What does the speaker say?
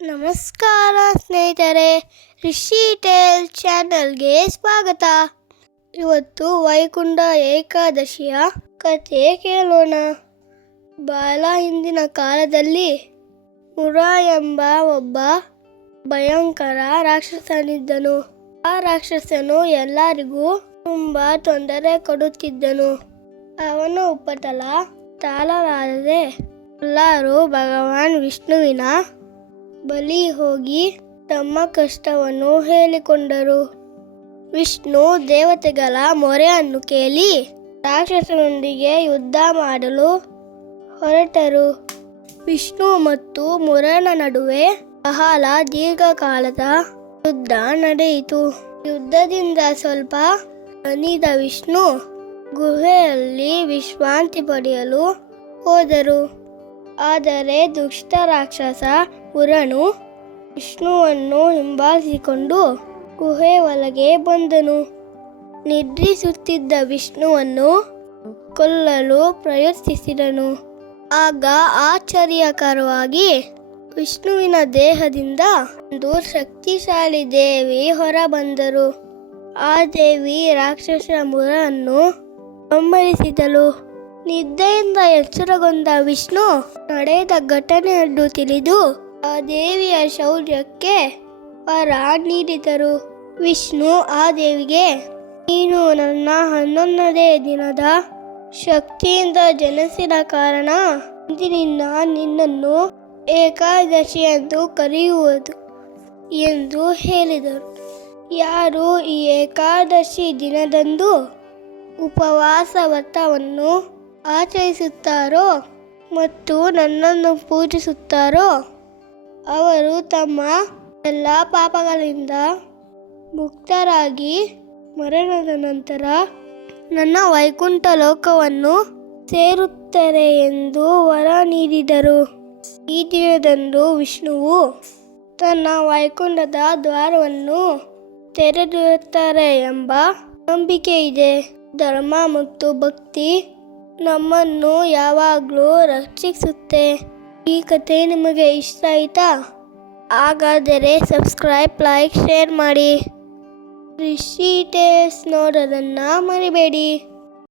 ನಮಸ್ಕಾರ ಸ್ನೇಹಿತರೆ, ರಿಷಿ ಟೇಲ್ ಚಾನಲ್ಗೆ ಸ್ವಾಗತ. ಇವತ್ತು ವೈಕುಂಠ ಏಕಾದಶಿಯ ಕಥೆ ಕೇಳೋಣ. ಬಾಲ ಹಿಂದಿನ ಕಾಲದಲ್ಲಿ ಮುರ ಎಂಬ ಒಬ್ಬ ಭಯಂಕರ ರಾಕ್ಷಸನಿದ್ದನು. ಆ ರಾಕ್ಷಸನು ಎಲ್ಲರಿಗೂ ತುಂಬಾ ತೊಂದರೆ ಕೊಡುತ್ತಿದ್ದನು. ಅವನ ಉಪಟಳ ತಾಳಲಾರದೆ ಎಲ್ಲರೂ ಭಗವಾನ್ ವಿಷ್ಣುವಿನ ಬಳಿ ಹೋಗಿ ತಮ್ಮ ಕಷ್ಟವನ್ನು ಹೇಳಿಕೊಂಡರು. ವಿಷ್ಣು ದೇವತೆಗಳ ಮೊರೆಯನ್ನು ಕೇಳಿ ರಾಕ್ಷಸನೊಂದಿಗೆ ಯುದ್ಧ ಮಾಡಲು ಹೊರಟರು. ವಿಷ್ಣು ಮತ್ತು ಮುರನ ನಡುವೆ ಬಹಳ ದೀರ್ಘಕಾಲದ ಯುದ್ಧ ನಡೆಯಿತು. ಯುದ್ಧದಿಂದ ಸ್ವಲ್ಪ ದಣಿದ ವಿಷ್ಣು ಗುಹೆಯಲ್ಲಿ ವಿಶ್ರಾಂತಿ ಪಡೆಯಲು ಹೋದರು. ಆದರೆ ದುಷ್ಟ ರಾಕ್ಷಸ ಮುರನು ವಿಷ್ಣುವನ್ನು ಹಿಂಬಾಲಿಸಿಕೊಂಡು ಗುಹೆ ಒಳಗೆ ಬಂದನು. ನಿದ್ರಿಸುತ್ತಿದ್ದ ವಿಷ್ಣುವನ್ನು ಕೊಲ್ಲಲು ಪ್ರಯತ್ನಿಸಿದನು. ಆಗ ಆಶ್ಚರ್ಯಕರವಾಗಿ ವಿಷ್ಣುವಿನ ದೇಹದಿಂದ ಒಂದು ಶಕ್ತಿಶಾಲಿ ದೇವಿ ಹೊರಬಂದರು. ಆ ದೇವಿ ರಾಕ್ಷಸ ಮುರನ್ನು ಬೆಂಬಲಿಸಿದಳು. ನಿದ್ದೆಯಿಂದ ಎಚ್ಚರಗೊಂಡ ವಿಷ್ಣು ನಡೆದ ಘಟನೆಯನ್ನು ತಿಳಿದು ಆ ದೇವಿಯ ಶೌರ್ಯಕ್ಕೆ ವರ ನೀಡಿದರು. ವಿಷ್ಣು ಆ ದೇವಿಗೆ, ನೀನು ನನ್ನ 11ನೇ ದಿನದ ಶಕ್ತಿಯಿಂದ ಜನಿಸಿದ ಕಾರಣ ಇಂದಿನಿಂದ ನಿನ್ನನ್ನು ಏಕಾದಶಿ ಎಂದು ಕರೆಯುವುದು ಎಂದು ಹೇಳಿದರು. ಯಾರು ಈ ಏಕಾದಶಿ ದಿನದಂದು ಉಪವಾಸ ವ್ರತವನ್ನು ಆಚರಿಸುತ್ತಾರೋ ಮತ್ತು ನನ್ನನ್ನು ಪೂಜಿಸುತ್ತಾರೋ ಅವರು ತಮ್ಮ ಎಲ್ಲ ಪಾಪಗಳಿಂದ ಮುಕ್ತರಾಗಿ ಮರಣದ ನಂತರ ನನ್ನ ವೈಕುಂಠ ಲೋಕವನ್ನು ಸೇರುತ್ತಾರೆ ಎಂದು ವರ ನೀಡಿದರು. ಈ ದಿನದಂದು ವಿಷ್ಣುವು ತನ್ನ ವೈಕುಂಠದ ದ್ವಾರವನ್ನು ತೆರೆದಿರುತ್ತಾರೆ ಎಂಬ ನಂಬಿಕೆ ಇದೆ. ಧರ್ಮ ಮತ್ತು ಭಕ್ತಿ ನಮ್ಮನ್ನು ಯಾವಾಗಲೂ ರಕ್ಷಿಸುತ್ತೆ. ಈ ಕಥೆ ನಿಮಗೆ ಇಷ್ಟ ಆಯ್ತಾ? ಹಾಗಾದರೆ ಸಬ್ಸ್ಕ್ರೈಬ್, ಲೈಕ್, ಶೇರ್ ಮಾಡಿ. ರಿಷಿ ಟೇಲ್ಸ್ ನೋಡೋದನ್ನು ಮರಿಬೇಡಿ.